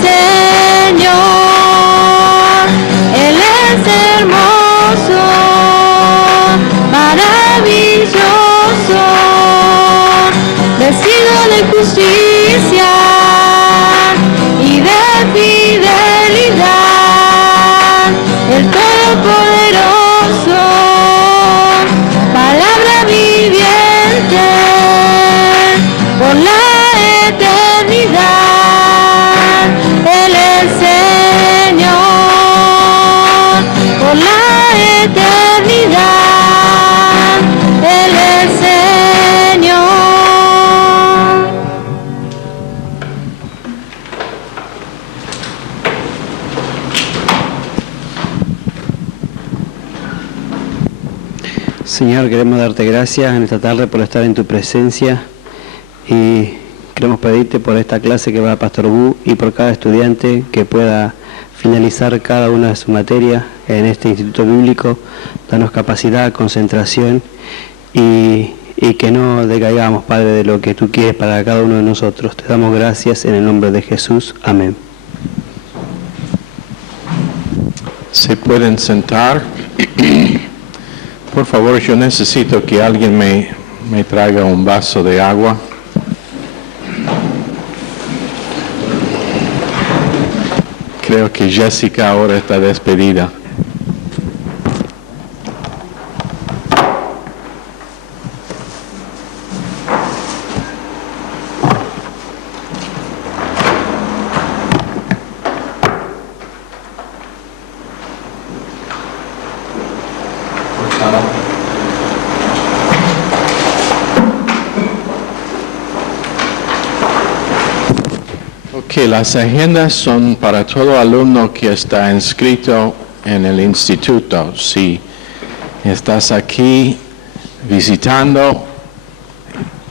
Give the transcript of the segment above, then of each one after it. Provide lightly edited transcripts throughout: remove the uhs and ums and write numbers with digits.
Señor, Él es hermoso, maravilloso, vestido de justicia y de fidelidad, el Todopoderoso, palabra viviente por la eternidad. Él es Señor por la eternidad. Él es Señor. Señor, queremos darte gracias en esta tarde por estar en tu presencia y queremos pedirte por esta clase que va a Pastor Wu y por cada estudiante que pueda finalizar cada una de sus materias en este instituto bíblico. Danos capacidad, concentración y que no decaigamos, Padre, de lo que tú quieres para cada uno de nosotros. Te damos gracias en el nombre de Jesús. Amén. ¿Se pueden sentar? Por favor, yo necesito que alguien me traiga un vaso de agua. Creo que Jessica ahora está despedida. Ok, las agendas son para todo alumno que está inscrito en el instituto. Si estás aquí visitando,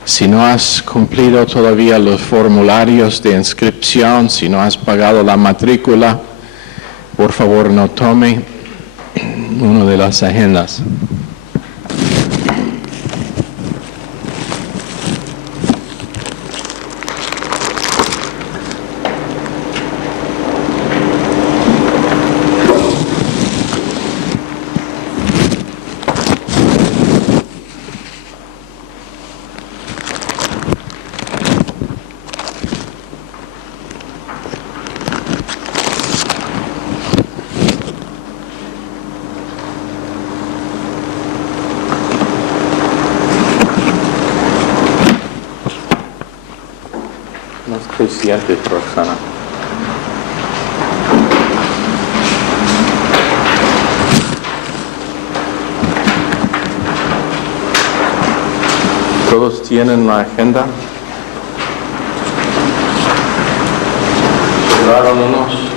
si no has cumplido todavía los formularios de inscripción, si no has pagado la matrícula, por favor no tome una de las agendas. ¿Qué sientes, Roxana? ¿Todos tienen la agenda? ¿Sobraron unos?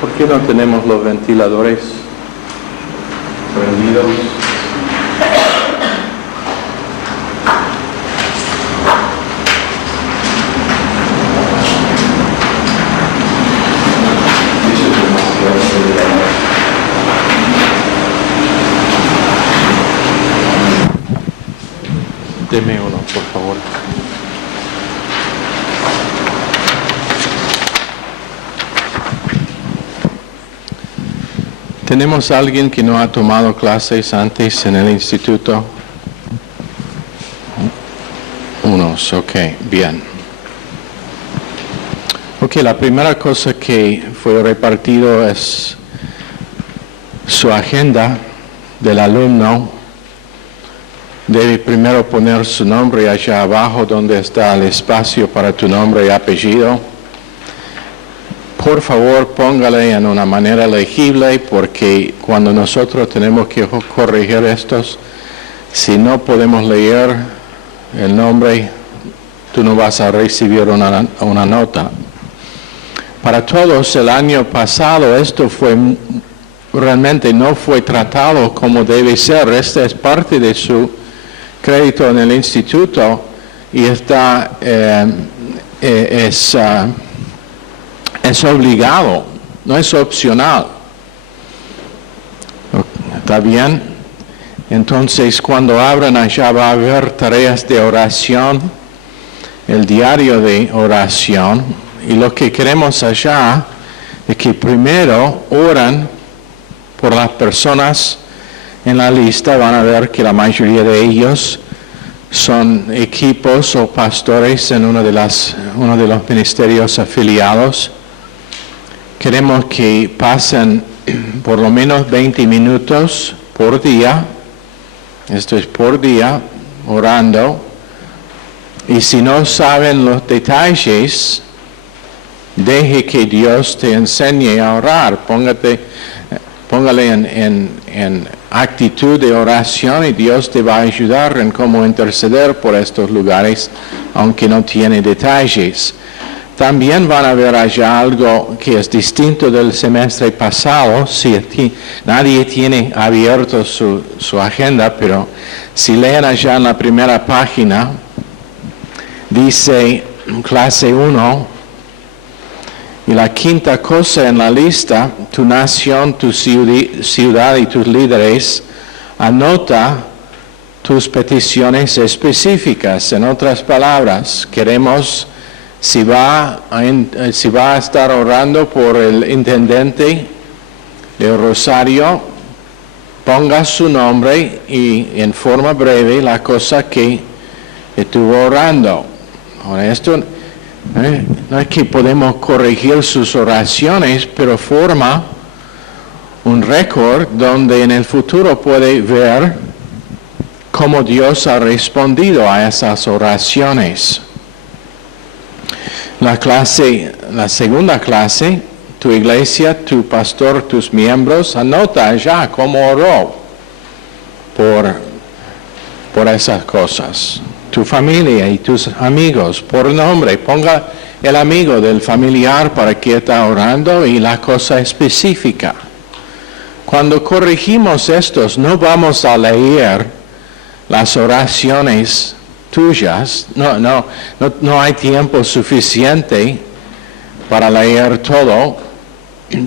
¿Por qué no tenemos los ventiladores prendidos? Deme uno, por favor. ¿Tenemos alguien que no ha tomado clases antes en el instituto? Unos, ok, bien. Ok, la primera cosa que fue repartido es su agenda del alumno. Debe primero poner su nombre allá abajo donde está el espacio para tu nombre y apellido. Por favor, póngale en una manera legible porque cuando nosotros tenemos que corregir estos, si no podemos leer el nombre, tú no vas a recibir una nota. Para todos, el año pasado esto realmente no fue tratado como debe ser. Esta es parte de su crédito en el instituto y es obligado, no es opcional. ¿Está bien? Entonces, cuando abran allá va a haber tareas de oración, el diario de oración, y lo que queremos allá es que primero oran por las personas en la lista. Van a ver que la mayoría de ellos son equipos o pastores en uno de los ministerios afiliados. Queremos que pasen por lo menos 20 minutos por día, esto es por día, orando. Y si no saben los detalles, deje que Dios te enseñe a orar. Póngale en actitud de oración y Dios te va a ayudar en cómo interceder por estos lugares, aunque no tiene detalles. También van a ver allá algo que es distinto del semestre pasado. Si nadie tiene abierto su agenda, pero si leen allá en la primera página, dice clase 1, y la quinta cosa en la lista, tu nación, tu ciudad y tus líderes, anota tus peticiones específicas. En otras palabras, queremos, si va a estar orando por el intendente de Rosario, ponga su nombre y en forma breve la cosa que estuvo orando. Ahora, esto no es que podemos corregir sus oraciones, pero forma un récord donde en el futuro puede ver cómo Dios ha respondido a esas oraciones. La segunda clase, tu iglesia, tu pastor, tus miembros, anota allá cómo oró por esas cosas. Tu familia y tus amigos, por nombre, ponga el amigo del familiar para que está orando y la cosa específica. Cuando corregimos estos, no vamos a leer las oraciones tuyas, no hay tiempo suficiente para leer todo,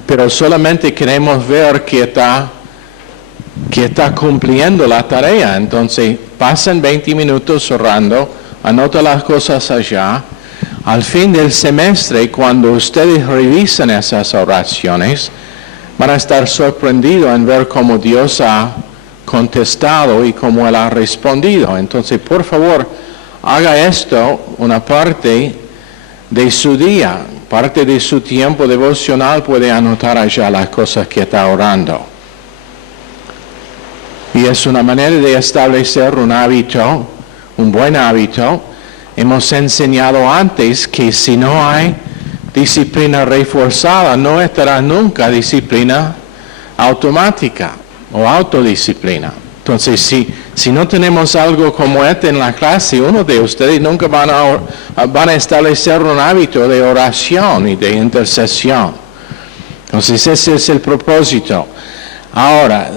pero solamente queremos ver que está cumpliendo la tarea. Entonces, pasen 20 minutos orando, anota las cosas allá. Al fin del semestre, cuando ustedes revisen esas oraciones, van a estar sorprendidos en ver cómo Dios ha contestado y cómo Él ha respondido. Entonces, por favor, haga esto una parte de su día, parte de su tiempo devocional, puede anotar allá las cosas que está orando. Y es una manera de establecer un hábito, un buen hábito. Hemos enseñado antes que si no hay disciplina reforzada, no estará nunca disciplina automática o autodisciplina. Entonces, si no tenemos algo como este en la clase, uno de ustedes nunca van a establecer un hábito de oración y de intercesión. Entonces, ese es el propósito. Ahora,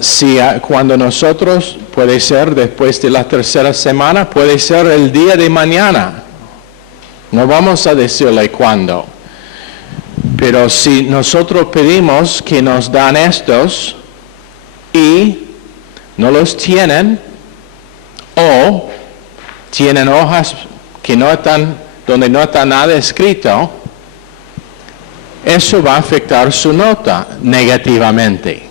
cuando nosotros, puede ser después de la tercera semana, puede ser el día de mañana. No vamos a decirle cuándo. Pero si nosotros pedimos que nos dan estos y no los tienen, o tienen hojas que no están, donde no está nada escrito, eso va a afectar su nota negativamente.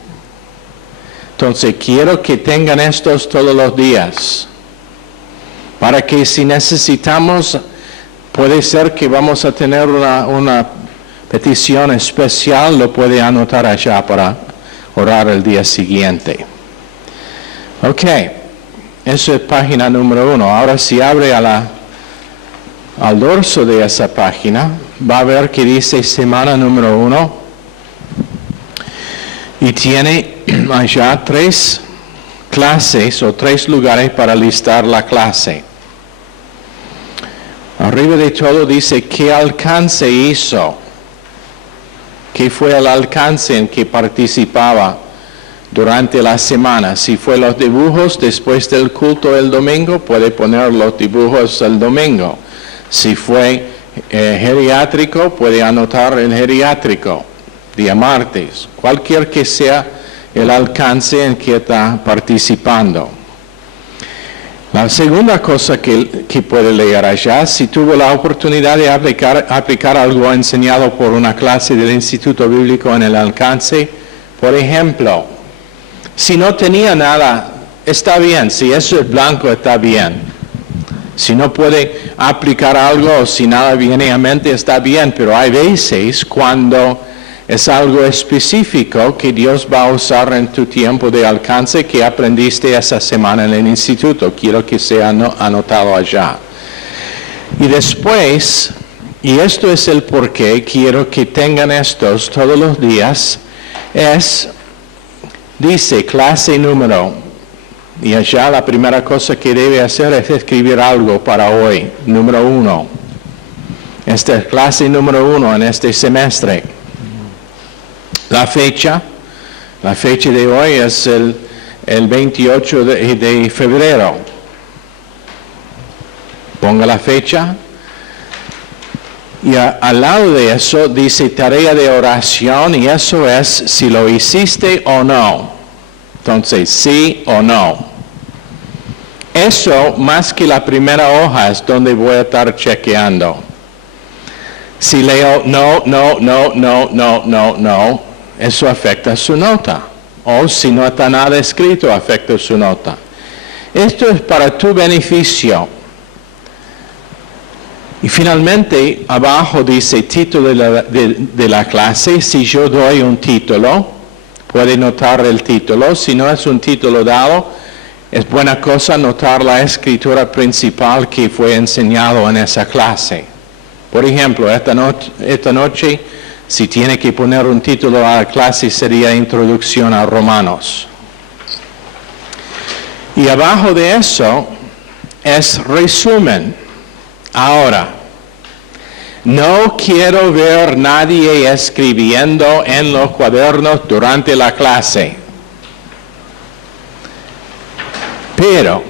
Entonces quiero que tengan estos todos los días, para que si necesitamos, puede ser que vamos a tener una petición especial, lo puede anotar allá para orar el día siguiente. Ok, eso es página número 1. Ahora si abre al dorso de esa página, va a ver que dice semana número 1 y tiene allá 3 clases o 3 lugares para listar la clase. Arriba de todo dice qué alcance hizo, qué fue el alcance en que participaba durante la semana. Si fue los dibujos después del culto el domingo, puede poner los dibujos el domingo. Si fue geriátrico, puede anotar el geriátrico, día martes, cualquier que sea el alcance en que está participando. La segunda cosa que puede leer allá, si tuvo la oportunidad de aplicar algo enseñado por una clase del Instituto Bíblico en el alcance, por ejemplo, si no tenía nada, está bien, si eso es blanco, está bien. Si no puede aplicar algo o si nada viene a mente, está bien, pero hay veces cuando es algo específico que Dios va a usar en tu tiempo de alcance que aprendiste esa semana en el instituto. Quiero que sea anotado allá. Y después, y esto es el porqué, quiero que tengan estos todos los días, dice clase número, y allá la primera cosa que debe hacer es escribir algo para hoy, número 1. Esta es clase número 1 en este semestre. La fecha de hoy es el 28 de febrero. Ponga la fecha. Y al lado de eso dice tarea de oración y eso es si lo hiciste o no. Entonces, sí o no. Eso más que la primera hoja es donde voy a estar chequeando. Si leo no, eso afecta su nota. O si no está nada escrito, afecta su nota. Esto es para tu beneficio. Y finalmente, abajo dice título de la clase. Si yo doy un título, puede notar el título. Si no es un título dado, es buena cosa notar la escritura principal que fue enseñado en esa clase. Por ejemplo, esta noche, si tiene que poner un título a la clase, sería Introducción a Romanos. Y abajo de eso es resumen. Ahora, no quiero ver nadie escribiendo en los cuadernos durante la clase. Pero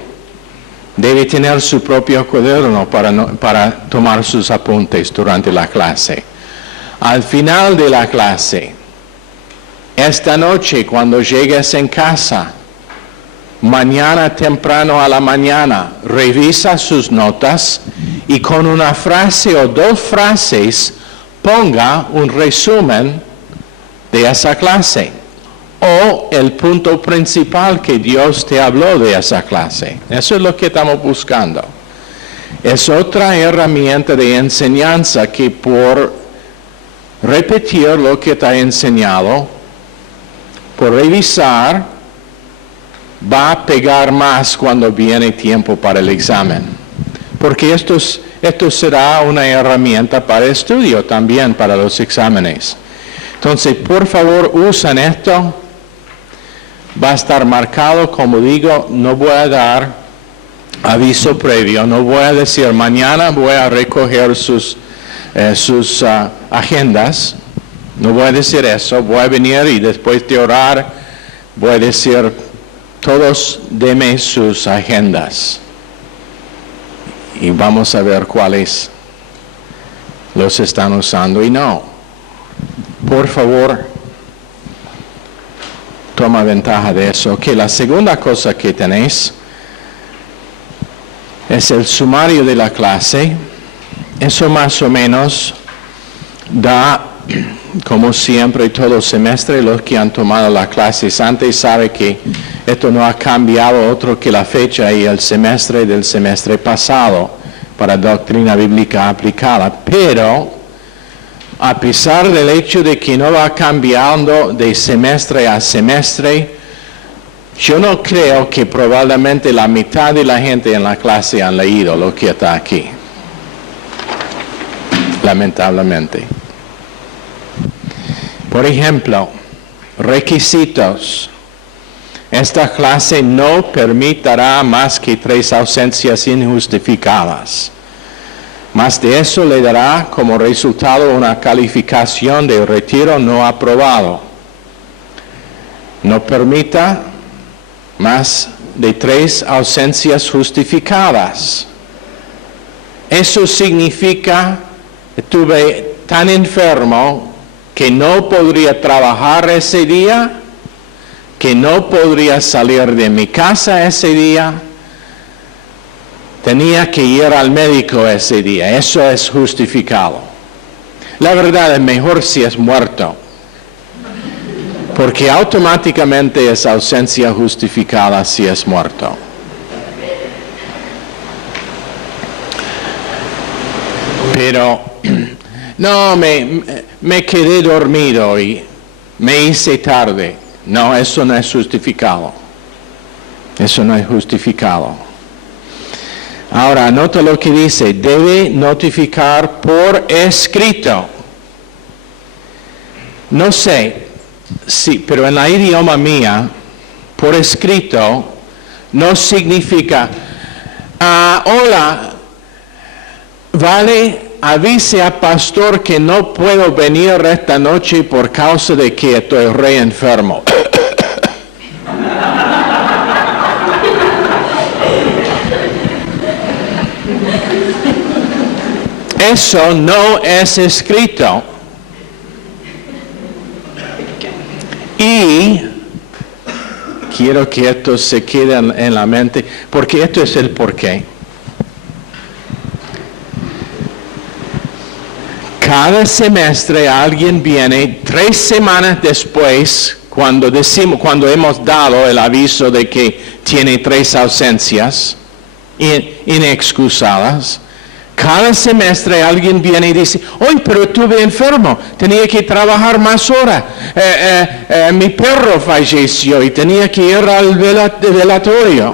debe tener su propio cuaderno para tomar sus apuntes durante la clase. Al final de la clase, esta noche cuando llegues en casa, mañana temprano a la mañana, revisa sus notas y con una frase o 2 frases ponga un resumen de esa clase o el punto principal que Dios te habló de esa clase. Eso es lo que estamos buscando. Es otra herramienta de enseñanza que por repetir lo que te ha enseñado, por revisar, va a pegar más cuando viene tiempo para el examen. Porque esto será una herramienta para estudio también para los exámenes. Entonces, por favor, usen esto. Va a estar marcado, como digo, no voy a dar aviso previo, no voy a decir mañana voy a recoger sus agendas, no voy a decir eso, voy a venir y después de orar voy a decir todos denme sus agendas y vamos a ver cuáles los están usando y no. Por favor, toma ventaja de eso. Que la segunda cosa que tenéis es el sumario de la clase. Eso más o menos da, como siempre, todo semestre. Los que han tomado las clases antes saben que esto no ha cambiado otro que la fecha y el semestre del semestre pasado para doctrina bíblica aplicada. Pero, a pesar del hecho de que no va cambiando de semestre a semestre, yo no creo que probablemente la mitad de la gente en la clase han leído lo que está aquí. Lamentablemente. Por ejemplo, requisitos. Esta clase no permitirá más que 3 ausencias injustificadas. Más de eso le dará como resultado una calificación de retiro no aprobado. No permita más de 3 ausencias justificadas. Eso significa que estuve tan enfermo que no podría trabajar ese día, que no podría salir de mi casa ese día, tenía que ir al médico ese día. Eso es justificado. La verdad es mejor si es muerto, porque automáticamente es ausencia justificada si es muerto. Pero, no, me quedé dormido y me hice tarde. No, eso no es justificado. Eso no es justificado. Ahora, anota lo que dice. Debe notificar por escrito. No sé, sí, pero en la idioma mía, por escrito, no significa, hola, vale, avise al pastor que no puedo venir esta noche por causa de que estoy re enfermo. Eso no es escrito. Y quiero que esto se quede en la mente, porque esto es el porqué. Cada semestre alguien viene 3 semanas después, cuando hemos dado el aviso de que tiene 3 ausencias inexcusadas. Cada semestre alguien viene y dice, hoy pero estuve enfermo, tenía que trabajar más horas, mi perro falleció y tenía que ir al velatorio.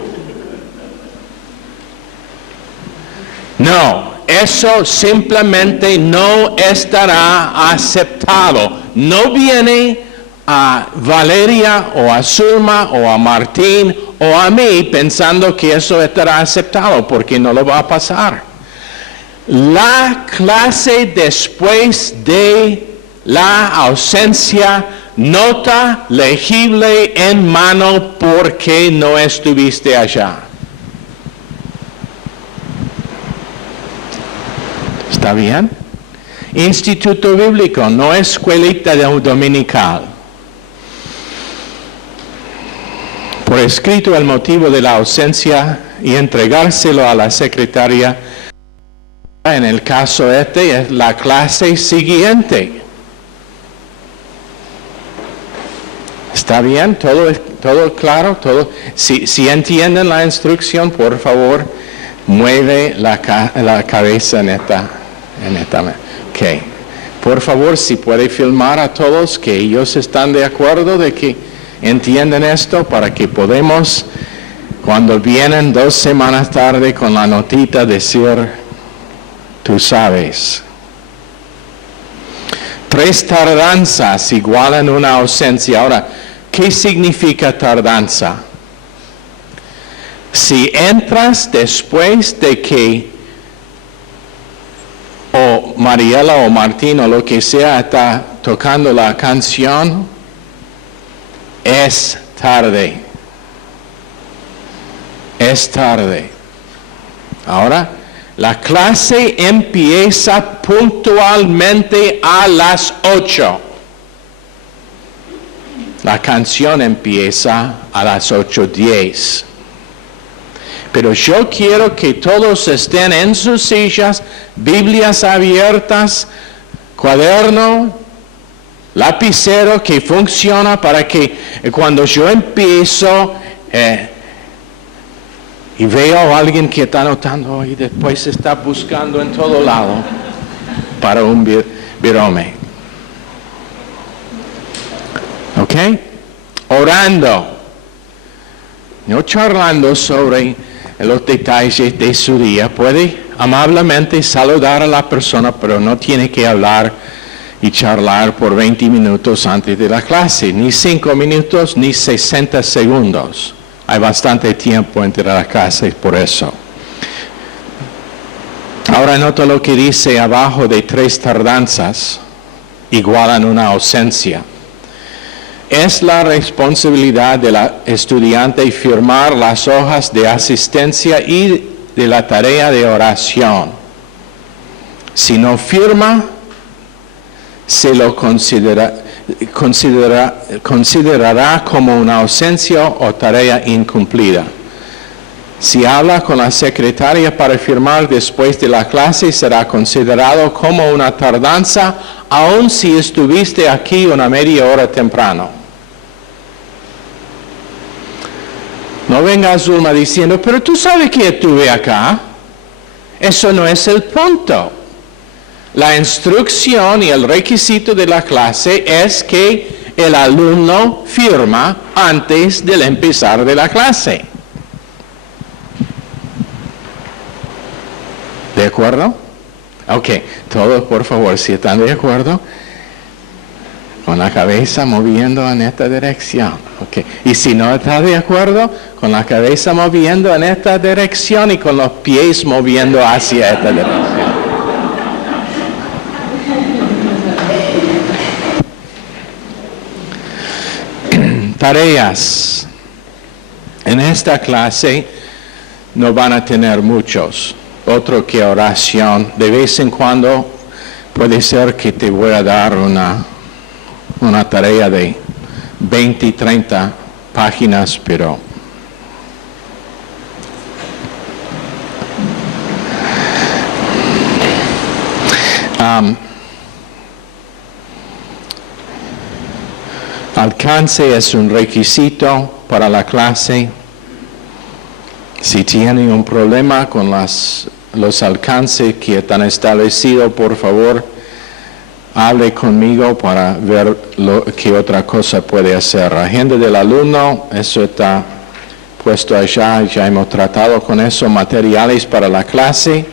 No, eso simplemente no estará aceptado. No viene a Valeria o a Zulma o a Martín o a mí pensando que eso estará aceptado, porque no lo va a pasar. La clase después de la ausencia, nota legible en mano porque no estuviste allá. ¿Está bien? Instituto Bíblico, no escuelita dominical. Por escrito el motivo de la ausencia y entregárselo a la secretaria. En el caso es la clase siguiente. ¿Está bien? ¿Todo claro? ¿Todo? Si entienden la instrucción, por favor, mueve la cabeza en esta. Ok. Por favor, si puede filmar a todos que ellos están de acuerdo de que entienden esto, para que podamos, cuando vienen 2 semanas tarde con la notita, decir, tú sabes. 3 tardanzas igualan una ausencia. Ahora, ¿qué significa tardanza? Si entras después de que o Mariela o Martín o lo que sea está tocando la canción, es tarde. Es tarde. Ahora, la clase empieza puntualmente a las 8. La canción empieza a las 8:10. Pero yo quiero que todos estén en sus sillas, Biblias abiertas, cuaderno, lapicero que funciona para que cuando yo empiezo y veo a alguien que está anotando y después está buscando en todo lado para un virome. ¿Ok? Orando. No charlando sobre los detalles de su día. Puede amablemente saludar a la persona, pero no tiene que hablar y charlar por 20 minutos antes de la clase. Ni 5 minutos, ni 60 segundos. Hay bastante tiempo entre las clases por eso. Ahora nota lo que dice abajo de 3 tardanzas igualan una ausencia. Es la responsabilidad del estudiante firmar las hojas de asistencia y de la tarea de oración. Si no firma, se lo considerará como una ausencia o tarea incumplida. Si habla con la secretaria para firmar después de la clase, será considerado como una tardanza, aun si estuviste aquí una media hora temprano. No venga Zulma diciendo, pero tú sabes que estuve acá. Eso no es el punto. La instrucción y el requisito de la clase es que el alumno firma antes del empezar de la clase. ¿De acuerdo? Ok, todos por favor, si están de acuerdo, con la cabeza moviendo en esta dirección. Okay. Y si no está de acuerdo, con la cabeza moviendo en esta dirección y con los pies moviendo hacia esta dirección. Tareas. En esta clase no van a tener muchos. Otro que oración. De vez en cuando puede ser que te voy a dar una tarea de 20, 30 páginas, pero alcance es un requisito para la clase. Si tienen un problema con los alcances que están establecidos, por favor, hable conmigo para ver qué otra cosa puede hacer. Agenda del alumno, eso está puesto allá, ya hemos tratado con eso. Materiales para la clase,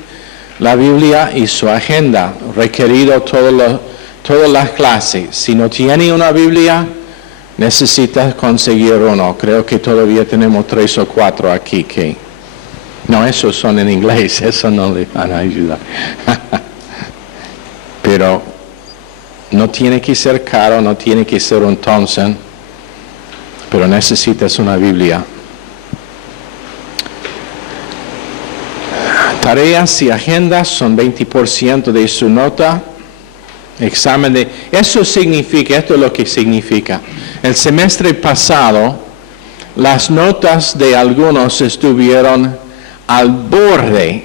la Biblia y su agenda, requerido todas las clases. Si no tiene una Biblia, necesitas conseguir uno. Creo que todavía tenemos 3 o 4 aquí que... No, esos son en inglés, eso no le van a ayudar. Pero no tiene que ser caro, no tiene que ser un Thompson, pero necesitas una Biblia. Tareas y agendas son 20% de su nota. Examen de... Eso significa, esto es lo que significa. El semestre pasado, las notas de algunos estuvieron al borde,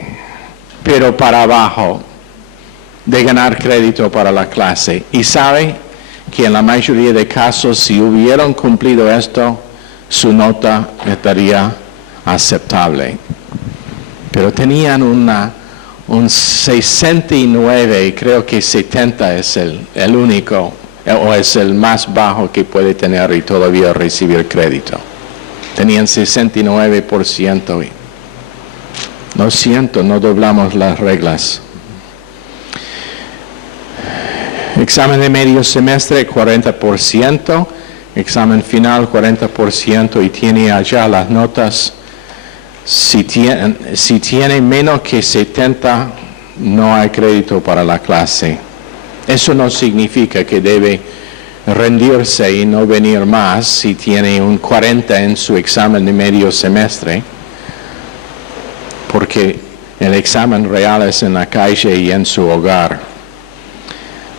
pero para abajo, de ganar crédito para la clase. Y sabe que en la mayoría de casos, si hubieran cumplido esto, su nota estaría aceptable. Pero tenían un 69, creo que 70 es el único, o es el más bajo que puede tener y todavía recibir crédito. Tenían 69%. Y lo siento, no doblamos las reglas. Examen de medio semestre, 40%. Examen final, 40%. Y tiene allá las notas. Si tiene menos que 70, no hay crédito para la clase. Eso no significa que debe rendirse y no venir más si tiene un 40 en su examen de medio semestre, porque el examen real es en la calle y en su hogar.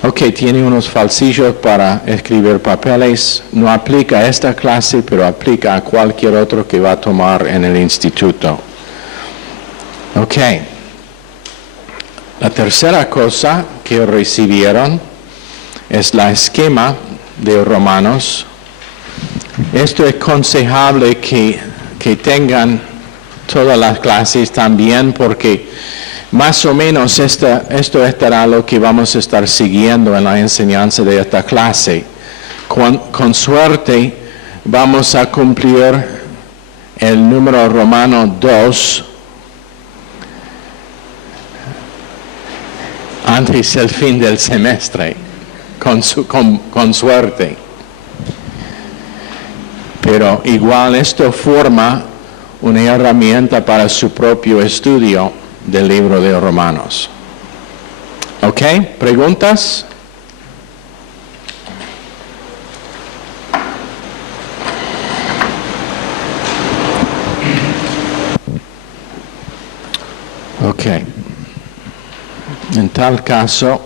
Ok, tiene unos falsillos para escribir papeles. No aplica a esta clase, pero aplica a cualquier otro que va a tomar en el instituto. Ok. La tercera cosa que recibieron es la esquema de Romanos. Esto es aconsejable que tengan todas las clases también, porque más o menos esto estará lo que vamos a estar siguiendo en la enseñanza de esta clase. Con suerte vamos a cumplir el número romano 2 antes del fin del semestre, con suerte. Pero igual esto forma una herramienta para su propio estudio del libro de Romanos. ¿Ok? ¿Preguntas? Ok. En tal caso,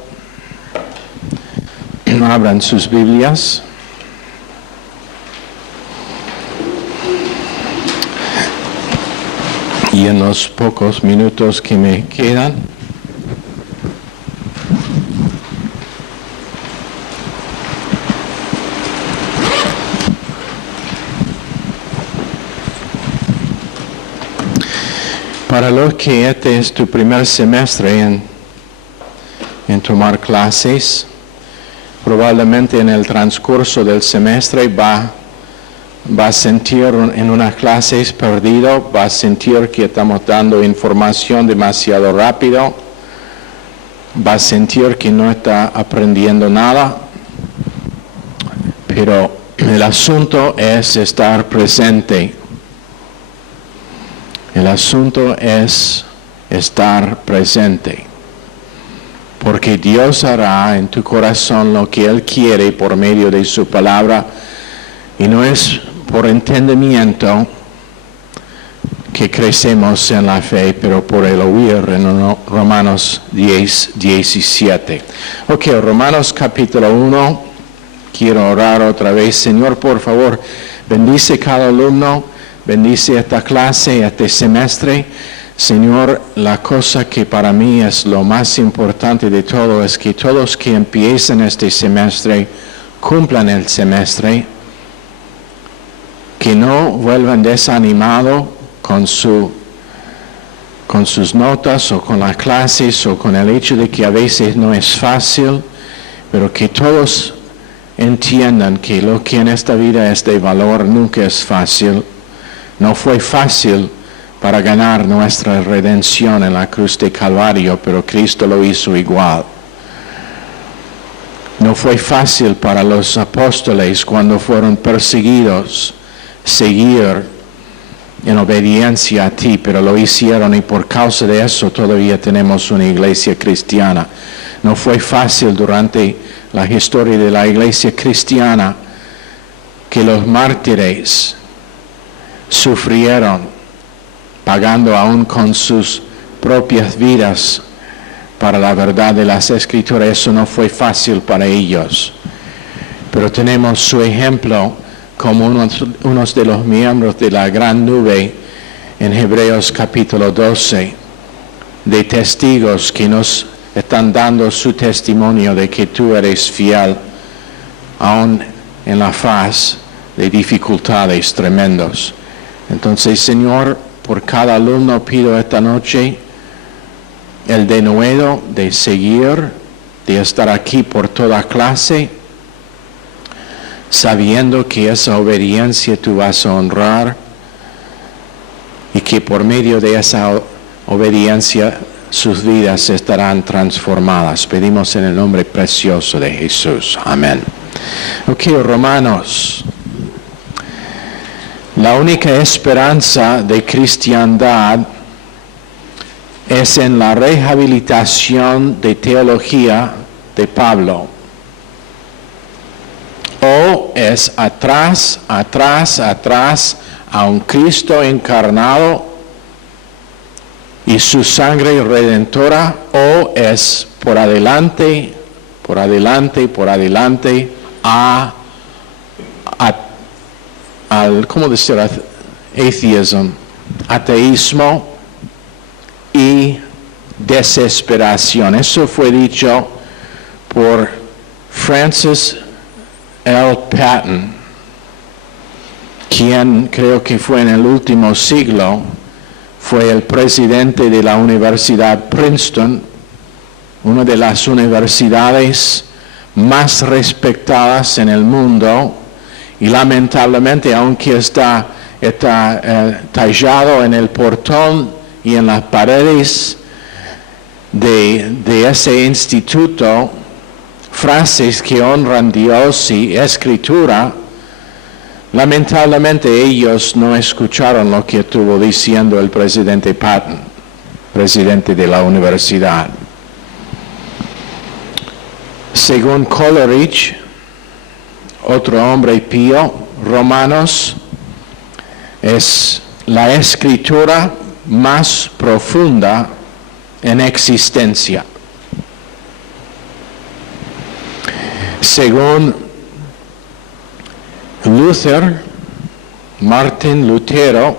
abran sus Biblias. Y en los pocos minutos que me quedan, para los que este es tu primer semestre en tomar clases, probablemente en el transcurso del semestre va a sentir en unas clases perdido, va a sentir que estamos dando información demasiado rápido, va a sentir que no está aprendiendo nada, pero el asunto es estar presente. El asunto es estar presente, porque Dios hará en tu corazón lo que Él quiere por medio de su palabra, y no es por entendimiento que crecemos en la fe, pero por el oír en Romanos 10, 17. Ok, Romanos capítulo 1, quiero orar otra vez. Señor, por favor, bendice cada alumno, bendice esta clase, este semestre. Señor, la cosa que para mí es lo más importante de todo es que todos que empiecen este semestre cumplan el semestre, que no vuelvan desanimados con sus notas o con las clases o con el hecho de que a veces no es fácil, pero que todos entiendan que lo que en esta vida es de valor nunca es fácil. No fue fácil para ganar nuestra redención en la cruz de Calvario, pero Cristo lo hizo igual. No fue fácil para los apóstoles cuando fueron perseguidos seguir en obediencia a ti, pero lo hicieron, y por causa de eso todavía tenemos una iglesia cristiana. No fue fácil durante la historia de la iglesia cristiana que los mártires sufrieron, pagando aún con sus propias vidas para la verdad de las Escrituras. Eso no fue fácil para ellos, pero tenemos su ejemplo como unos de los miembros de la gran nube en Hebreos capítulo 12, de testigos que nos están dando su testimonio de que tú eres fiel, aún en la faz de dificultades tremendos. Entonces, Señor, por cada alumno pido esta noche el denuedo de seguir, de estar aquí por toda clase, sabiendo que esa obediencia tú vas a honrar y que por medio de esa obediencia sus vidas estarán transformadas. Pedimos en el nombre precioso de Jesús. Amén. Ok, Romanos. La única esperanza de cristiandad es en la rehabilitación de teología de Pablo. O es atrás a un Cristo encarnado y su sangre redentora, o es por adelante, al, ¿cómo decir? Ateísmo, y desesperación. Eso fue dicho por Francis L. Patton, quien creo que fue en el último siglo, fue el presidente de la Universidad Princeton, una de las universidades más respetadas en el mundo, y lamentablemente, aunque está tallado en el portón y en las paredes de ese instituto, frases que honran a Dios y escritura, lamentablemente ellos no escucharon lo que estuvo diciendo el presidente Patton, presidente de la universidad. Según Coleridge, otro hombre pío, Romanos es la escritura más profunda en existencia. Según Martín Lutero,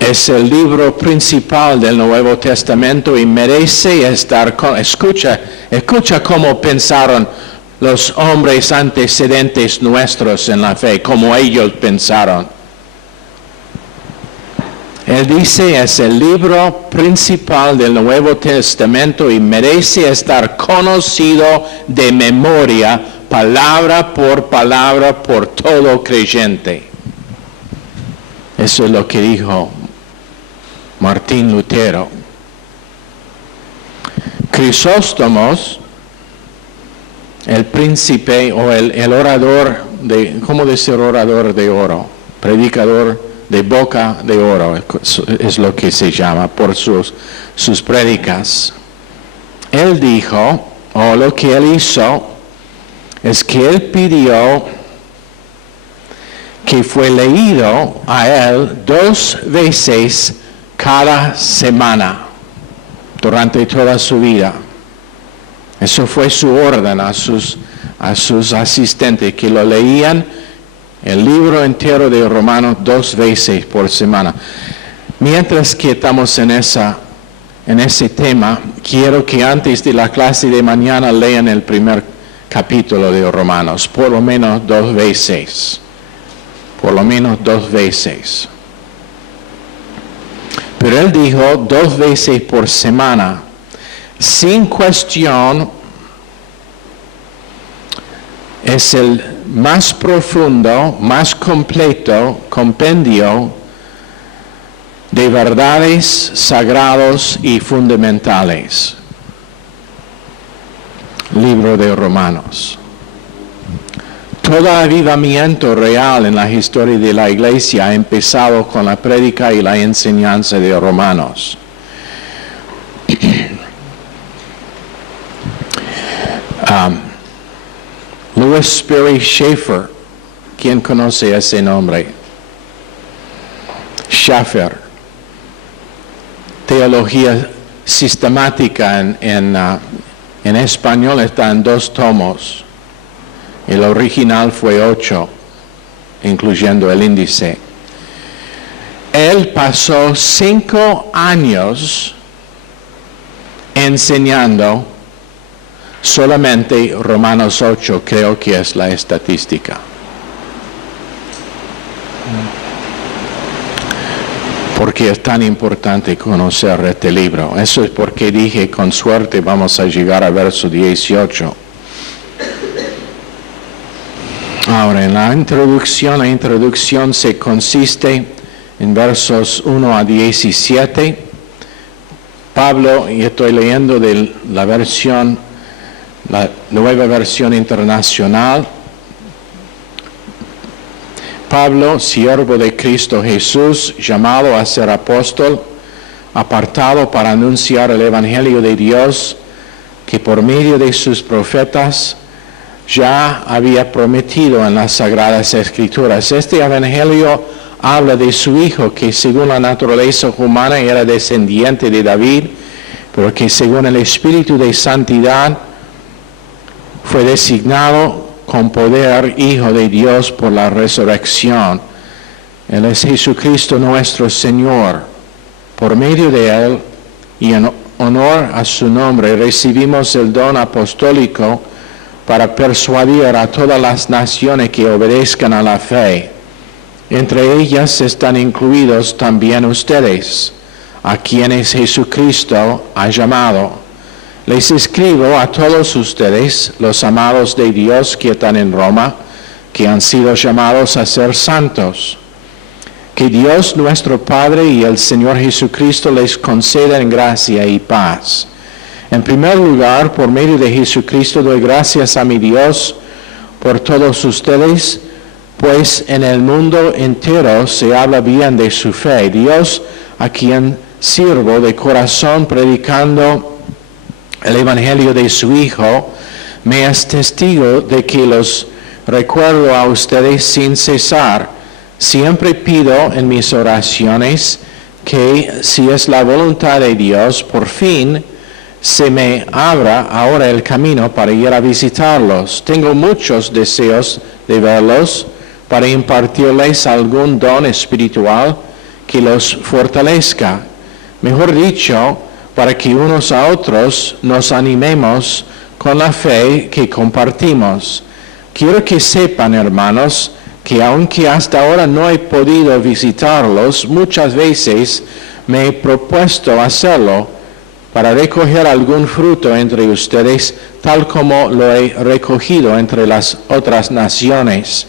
es el libro principal del Nuevo Testamento y merece estar escucha cómo pensaron los hombres antecedentes nuestros en la fe, como ellos pensaron. Él dice, es el libro principal del Nuevo Testamento y merece estar conocido de memoria, palabra, por todo creyente. Eso es lo que dijo Martín Lutero. Crisóstomos, el príncipe o el orador ¿cómo decir orador de oro? Predicador de boca de oro, es lo que se llama por sus prédicas. Él dijo, o lo que él hizo, es que él pidió que fue leído a él 2 veces cada semana durante toda su vida. Eso fue su orden a sus asistentes, que lo leían el libro entero de Romanos 2 veces por semana. Mientras que estamos en ese tema, quiero que antes de la clase de mañana lean el primer capítulo de Romanos, por lo menos 2 veces. Por lo menos 2 veces. Pero él dijo 2 veces por semana, sin cuestión. Es el más profundo, más completo compendio de verdades sagrados y fundamentales. Libro de Romanos. Todo avivamiento real en la historia de la iglesia ha empezado con la prédica y la enseñanza de Romanos. Louis Sperry Schaeffer, ¿quién conoce ese nombre? Schaeffer, teología sistemática en español está en 2 tomos. El original fue 8, incluyendo el índice. Él pasó 5 años enseñando solamente Romanos 8, creo que es la estadística. Porque es tan importante conocer este libro. Eso es porque dije, con suerte vamos a llegar a verso 18. Ahora, en la introducción se consiste en versos 1 a 17. Pablo, y estoy leyendo de la nueva versión internacional. Pablo, siervo de Cristo Jesús, llamado a ser apóstol, apartado para anunciar el Evangelio de Dios, que por medio de sus profetas ya había prometido en las Sagradas Escrituras. Este Evangelio habla de su Hijo, que según la naturaleza humana era descendiente de David, pero que según el Espíritu de Santidad fue designado con poder Hijo de Dios por la resurrección. Él es Jesucristo nuestro Señor. Por medio de él y en honor a su nombre recibimos el don apostólico para persuadir a todas las naciones que obedezcan a la fe. Entre ellas están incluidos también ustedes, a quienes Jesucristo ha llamado. Les escribo a todos ustedes, los amados de Dios que están en Roma, que han sido llamados a ser santos. Que Dios nuestro Padre y el Señor Jesucristo les concedan gracia y paz. En primer lugar, por medio de Jesucristo doy gracias a mi Dios por todos ustedes, pues en el mundo entero se habla bien de su fe. Dios, a quien sirvo de corazón predicando el Evangelio de su Hijo, me es testigo de que los recuerdo a ustedes sin cesar. Siempre pido en mis oraciones que, si es la voluntad de Dios, por fin se me abra ahora el camino para ir a visitarlos. Tengo muchos deseos de verlos para impartirles algún don espiritual que los fortalezca. Mejor dicho, para que unos a otros nos animemos con la fe que compartimos. Quiero que sepan, hermanos, que aunque hasta ahora no he podido visitarlos, muchas veces me he propuesto hacerlo para recoger algún fruto entre ustedes, tal como lo he recogido entre las otras naciones.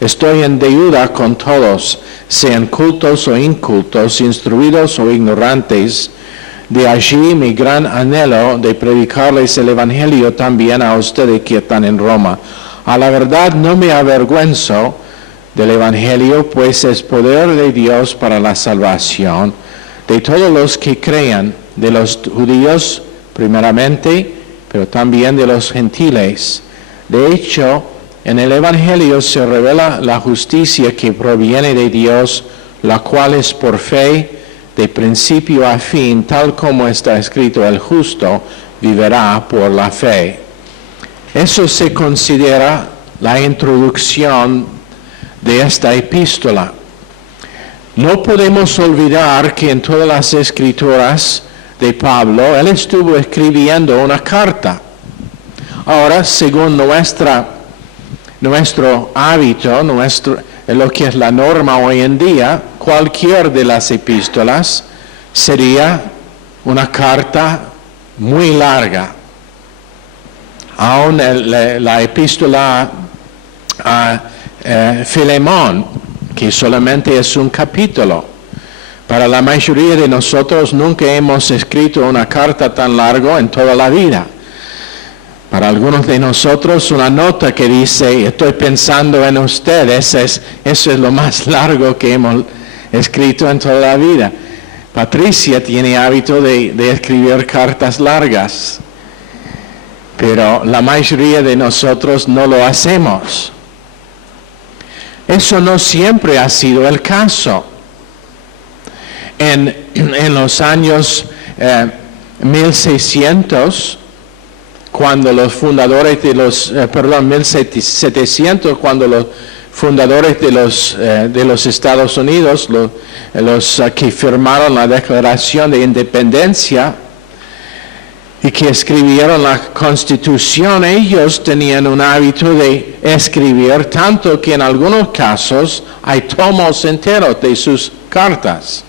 Estoy en deuda con todos, sean cultos o incultos, instruidos o ignorantes. De allí mi gran anhelo de predicarles el Evangelio también a ustedes que están en Roma. A la verdad no me avergüenzo del Evangelio, pues es poder de Dios para la salvación de todos los que crean, de los judíos primeramente, pero también de los gentiles. De hecho, en el Evangelio se revela la justicia que proviene de Dios, la cual es por fe, de principio a fin, tal como está escrito: el justo vivirá por la fe. Eso se considera la introducción de esta epístola. No podemos olvidar que en todas las escrituras de Pablo, él estuvo escribiendo una carta. Ahora, según nuestro hábito, lo que es la norma hoy en día, cualquier de las epístolas sería una carta muy larga. Aún la epístola a Filemón, que solamente es un capítulo. Para la mayoría de nosotros nunca hemos escrito una carta tan larga en toda la vida. Para algunos de nosotros una nota que dice: estoy pensando en ustedes, eso es lo más largo que hemos escrito en toda la vida. Patricia tiene hábito de escribir cartas largas, pero la mayoría de nosotros no lo hacemos. Eso no siempre ha sido el caso. En los años 1600, cuando los fundadores de 1700, cuando los fundadores de los Estados Unidos, los que firmaron la Declaración de Independencia y que escribieron la Constitución, ellos tenían un hábito de escribir, tanto que en algunos casos hay tomos enteros de sus cartas.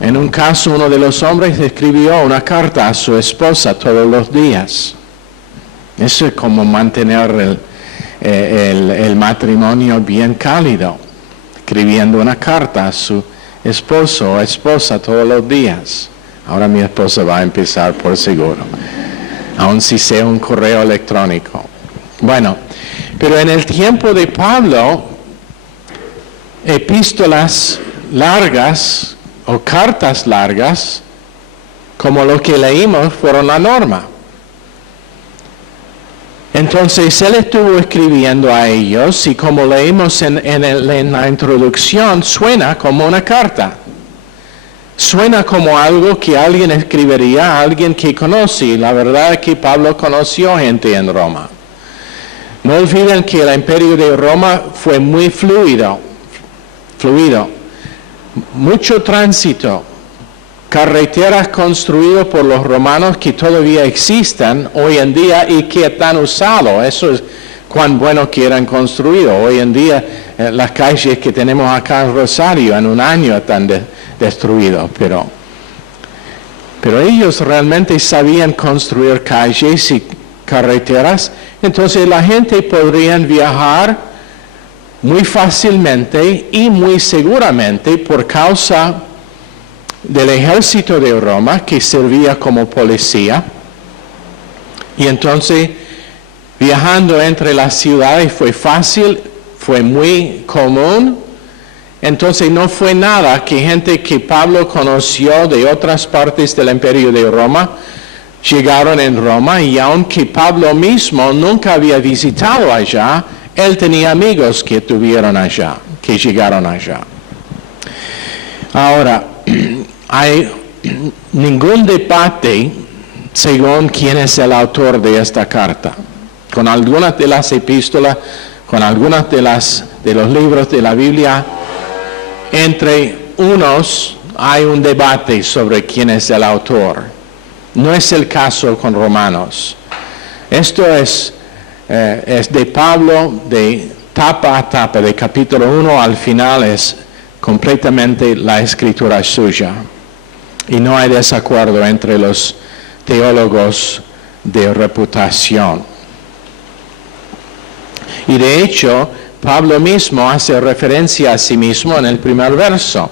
En un caso, uno de los hombres escribió una carta a su esposa todos los días. Eso es como mantener el matrimonio bien cálido, escribiendo una carta a su esposo o esposa todos los días. Ahora mi esposa va a empezar por seguro, aun si sea un correo electrónico. Bueno, pero en el tiempo de Pablo, epístolas largas o cartas largas, como lo que leímos, fueron la norma. Entonces él estuvo escribiendo a ellos, y como leímos en la introducción, suena como una carta. Suena como algo que alguien escribiría a alguien que conoce. Y la verdad es que Pablo conoció gente en Roma. No olviden que el imperio de Roma fue muy fluido. Mucho tránsito. carreteras construidas por los romanos que todavía existen hoy en día y que están usados. Eso es cuán bueno que eran construidos. Hoy en día las calles que tenemos acá en Rosario en un año están destruidas, pero ellos realmente sabían construir calles y carreteras, entonces la gente podría viajar muy fácilmente y muy seguramente por causa del ejército de Roma que servía como policía. Y entonces viajando entre las ciudades fue fácil, fue muy común. Entonces no fue nada que gente que Pablo conoció de otras partes del imperio de Roma llegaron en Roma, y aunque Pablo mismo nunca había visitado allá, él tenía amigos que tuvieron allá, que llegaron allá. Ahora, hay ningún debate según quién es el autor de esta carta. Con algunas de las epístolas, con algunas de los libros de la Biblia, entre unos hay un debate sobre quién es el autor. No es el caso con Romanos. Esto es de Pablo de tapa a tapa, de capítulo 1 al final es completamente la escritura suya. Y no hay desacuerdo entre los teólogos de reputación. Y de hecho, Pablo mismo hace referencia a sí mismo en el primer verso.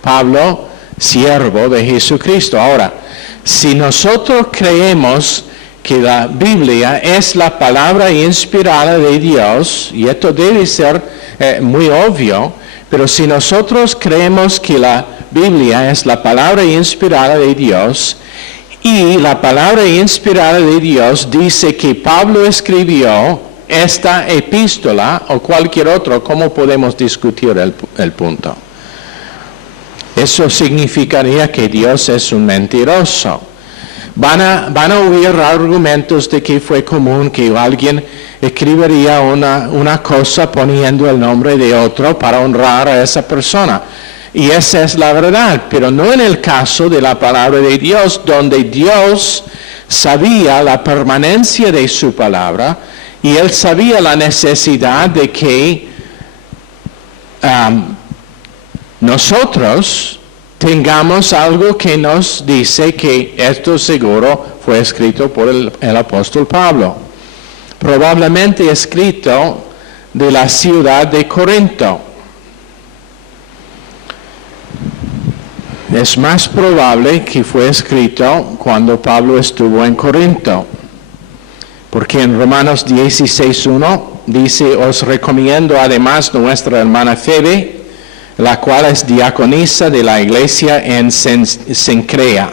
Pablo, siervo de Jesucristo. Ahora, si nosotros creemos que la Biblia es la palabra inspirada de Dios, y esto debe ser muy obvio, pero si nosotros creemos que la Biblia es la palabra inspirada de Dios, y la palabra inspirada de Dios dice que Pablo escribió esta epístola o cualquier otro, ¿cómo podemos discutir el punto? Eso significaría que Dios es un mentiroso. Van a huir argumentos de que fue común que alguien escribiría una cosa poniendo el nombre de otro para honrar a esa persona. Y esa es la verdad, pero no en el caso de la palabra de Dios, donde Dios sabía la permanencia de su palabra y Él sabía la necesidad de que nosotros tengamos algo que nos dice que esto seguro fue escrito por el apóstol Pablo. Probablemente escrito de la ciudad de Corinto. Es más probable que fue escrito cuando Pablo estuvo en Corinto. Porque en Romanos 16:1 dice, os recomiendo además nuestra hermana Febe, la cual es diaconisa de la iglesia en Cencrea.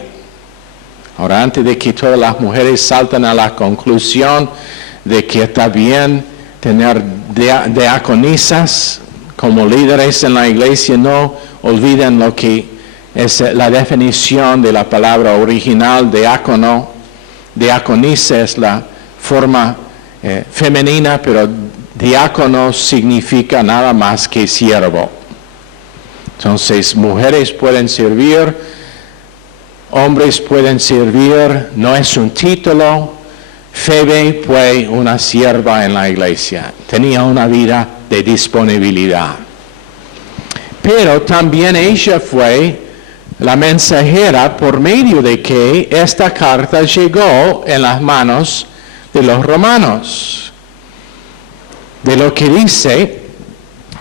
Ahora, antes de que todas las mujeres salten a la conclusión de que está bien tener diaconisas como líderes en la iglesia, no olviden lo que es la definición de la palabra original, diácono. Diaconisa es la forma femenina, pero diácono significa nada más que siervo. Entonces, mujeres pueden servir, hombres pueden servir, no es un título. Febe fue una sierva en la iglesia, tenía una vida de disponibilidad. Pero también ella fue la mensajera por medio de que esta carta llegó en las manos de los romanos. De lo que dice,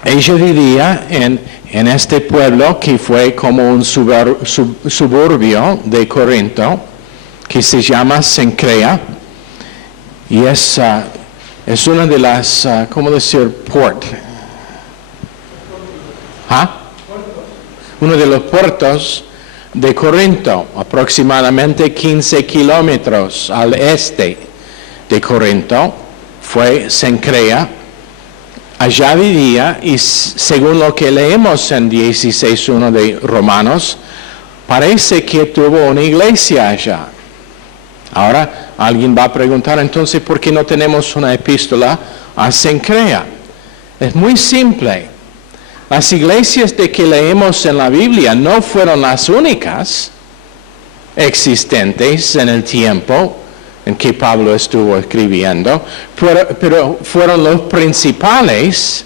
ella vivía en este pueblo que fue como un suburbio de Corinto, que se llama Cencrea, y es una de las, ¿cómo decir? Uno de los puertos de Corinto, aproximadamente 15 kilómetros al este de Corinto, fue Cencrea. Allá vivía, y según lo que leemos en 16:1 de Romanos, parece que tuvo una iglesia allá. Ahora, alguien va a preguntar, entonces, ¿por qué no tenemos una epístola a Cencrea? Es muy simple. Las iglesias de que leemos en la Biblia no fueron las únicas. existentes en el tiempo en que Pablo estuvo escribiendo, pero fueron los principales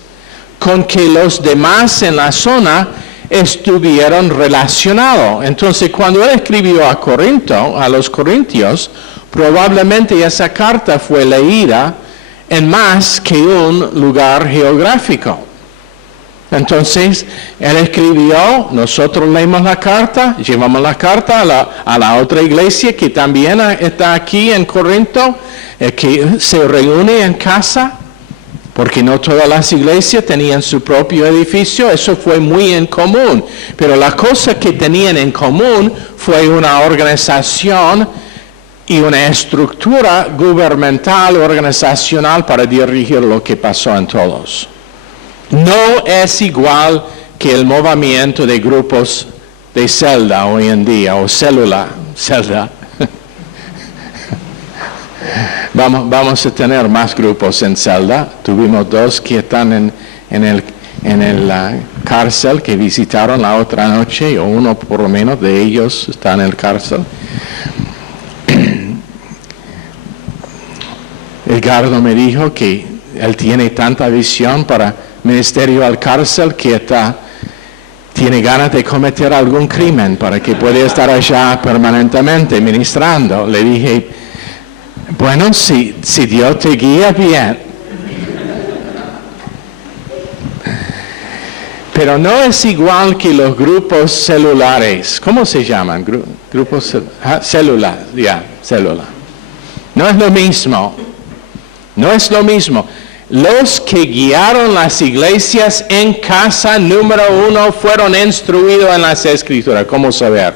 con que los demás en la zona estuvieron relacionados. Entonces, cuando él escribió a los corintios, probablemente esa carta fue leída en más que un lugar geográfico. Entonces, él escribió, nosotros leímos la carta, llevamos la carta a la otra iglesia que también está aquí en Corinto, que se reúne en casa, porque no todas las iglesias tenían su propio edificio, eso fue muy en común. Pero la cosa que tenían en común fue una organización y una estructura gubernamental, organizacional para dirigir lo que pasó en todos. No es igual que el movimiento de grupos de celda hoy en día, o celda. Vamos a tener más grupos en celda. Tuvimos 2 que están en la cárcel que visitaron la otra noche, o uno por lo menos de ellos está en el cárcel. Edgardo me dijo que él tiene tanta visión para ministerio al cárcel que tiene ganas de cometer algún crimen para que pueda estar allá permanentemente ministrando. Le dije, bueno, si Dios te guía bien. Pero no es igual que los grupos celulares. ¿Cómo se llaman? Grupos celular. Célula. No es lo mismo. No es lo mismo. Los que guiaron las iglesias en casa, número 1, fueron instruidos en las Escrituras. ¿Cómo saber?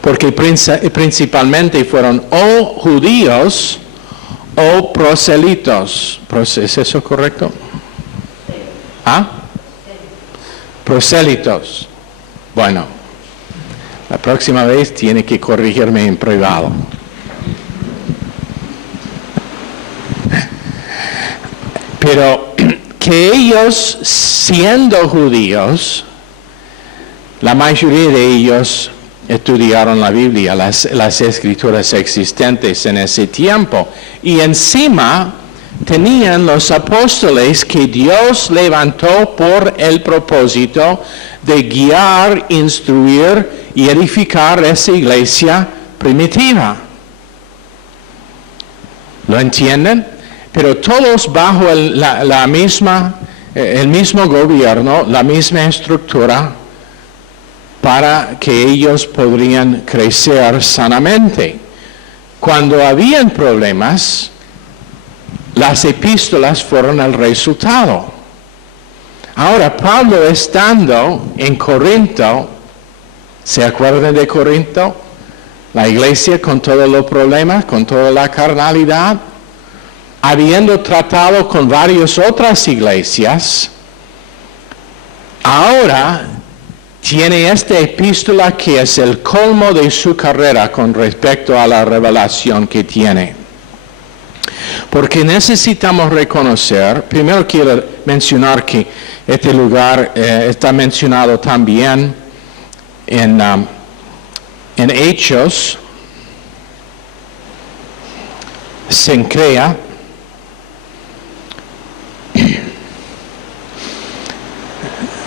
Porque principalmente fueron o judíos o proselitos. ¿Es eso correcto? ¿Ah? Prosélitos. Bueno, la próxima vez tiene que corregirme en privado. Pero que ellos, siendo judíos, la mayoría de ellos estudiaron la Biblia, las escrituras existentes en ese tiempo. Y encima tenían los apóstoles que Dios levantó por el propósito de guiar, instruir y edificar esa iglesia primitiva. ¿Lo entienden? Pero todos bajo el mismo gobierno, la misma estructura, para que ellos podrían crecer sanamente. Cuando habían problemas, las epístolas fueron el resultado. Ahora, Pablo estando en Corinto, ¿se acuerdan de Corinto? La iglesia con todos los problemas, con toda la carnalidad, habiendo tratado con varias otras iglesias, ahora tiene esta epístola que es el colmo de su carrera con respecto a la revelación que tiene. Porque necesitamos reconocer, primero quiero mencionar que este lugar está mencionado también en Hechos, Cencrea,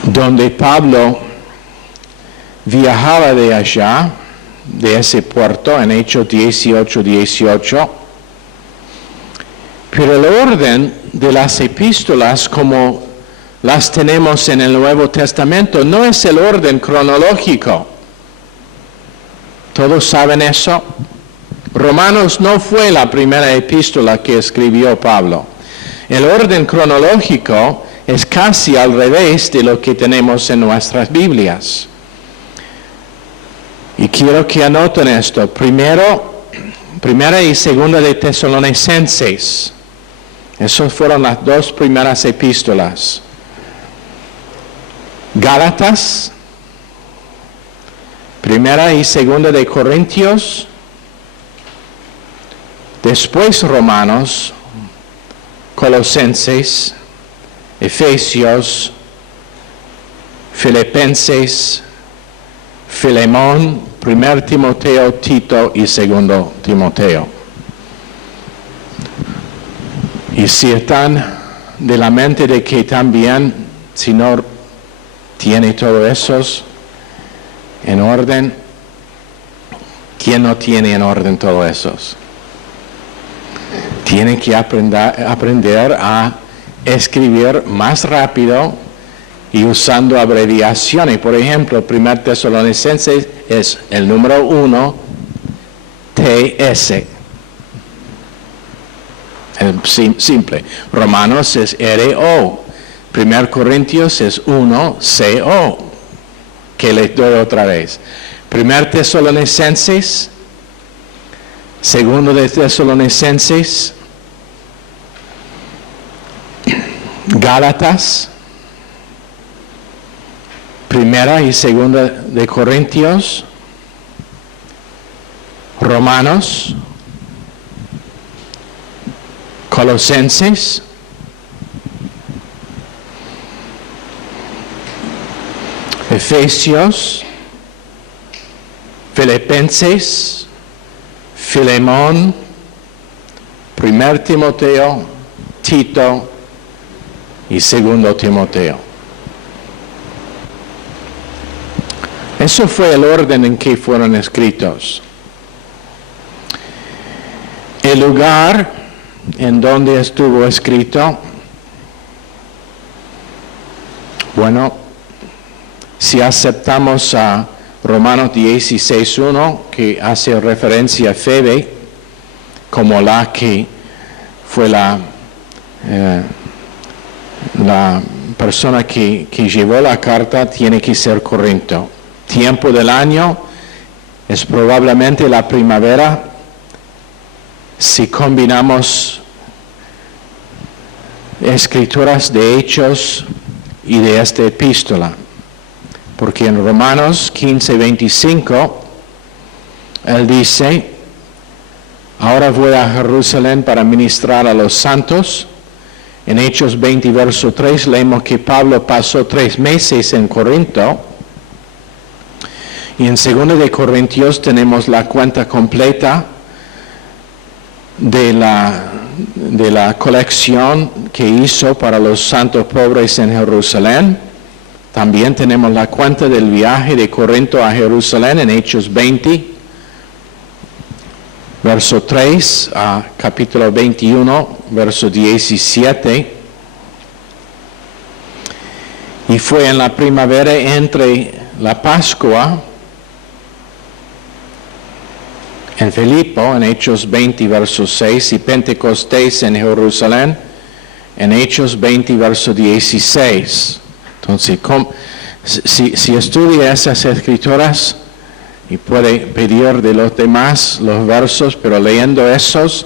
donde Pablo viajaba de allá, de ese puerto, en Hechos 18. Pero el orden de las epístolas, como las tenemos en el Nuevo Testamento, no es el orden cronológico. ¿Todos saben eso? Romanos no fue la primera epístola que escribió Pablo. El orden cronológico es casi al revés de lo que tenemos en nuestras Biblias. Y quiero que anoten esto. Primera y segunda de Tesalonicenses. Esas fueron las 2 primeras epístolas. Gálatas, primera y segunda de Corintios, después Romanos, Colosenses, Efesios, Filipenses, Filemón, 1 Timoteo, Tito y 2 Timoteo. Y si están de la mente de que también, si no tiene todo eso en orden, ¿quién no tiene en orden todo eso? Tiene que aprender a escribir más rápido y usando abreviaciones. Por ejemplo, 1 Tesalonicenses es el número 1, TS. Simple. Romanos es RO. 1 Corintios es 1, CO. Que les doy otra vez. 1 Tesalonicenses, 2 de Tesalonicenses, Gálatas, 1 y 2 de Corintios, Romanos, Colosenses, Efesios, Filipenses, Filemón, 1 Timoteo, Tito y 2 Timoteo. Eso fue el orden en que fueron escritos. El lugar en donde estuvo escrito, bueno, si aceptamos a Romanos 16:1, que hace referencia a Febe, como la que fue la persona que llevó la carta, tiene que ser Corinto. Tiempo del año es probablemente la primavera, si combinamos escrituras de Hechos y de esta epístola. Porque en Romanos 15:25, él dice, ahora voy a Jerusalén para ministrar a los santos. En Hechos 20, verso 3, leemos que Pablo pasó 3 meses en Corinto. Y en 2 de Corintios tenemos la cuenta completa de la colección que hizo para los santos pobres en Jerusalén. También tenemos la cuenta del viaje de Corinto a Jerusalén en Hechos 20, verso 3 a capítulo 21, verso 17. Y fue en la primavera entre la Pascua en Filipo, en Hechos 20, verso 6, y Pentecostés en Jerusalén, en Hechos 20, verso 16. Entonces, si estudia esas escrituras y puede pedir de los demás los versos, pero leyendo esos,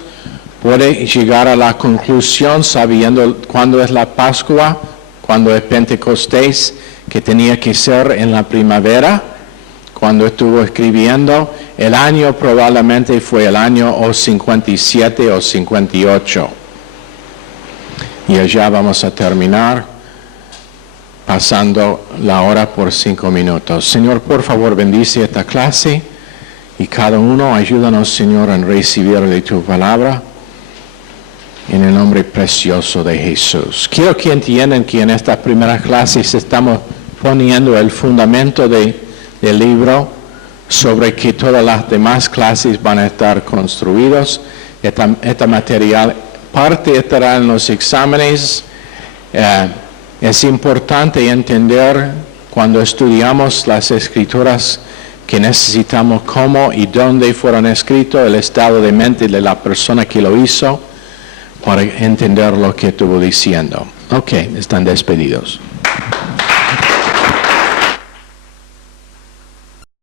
puede llegar a la conclusión, sabiendo cuándo es la Pascua, cuándo es Pentecostés, que tenía que ser en la primavera, cuando estuvo escribiendo. El año probablemente fue el año o 57 o 58. Y allá vamos a terminar pasando la hora por 5 minutos. Señor, por favor, bendice esta clase y cada uno ayúdanos, Señor, en recibir de tu palabra en el nombre precioso de Jesús. Quiero que entiendan que en estas primeras clases estamos poniendo el fundamento del libro sobre que todas las demás clases van a estar construidos. Este material, parte estará en los exámenes. Es importante entender cuando estudiamos las escrituras que necesitamos cómo y dónde fueron escritos, el estado de mente de la persona que lo hizo, para entender lo que estuvo diciendo. Ok, están despedidos.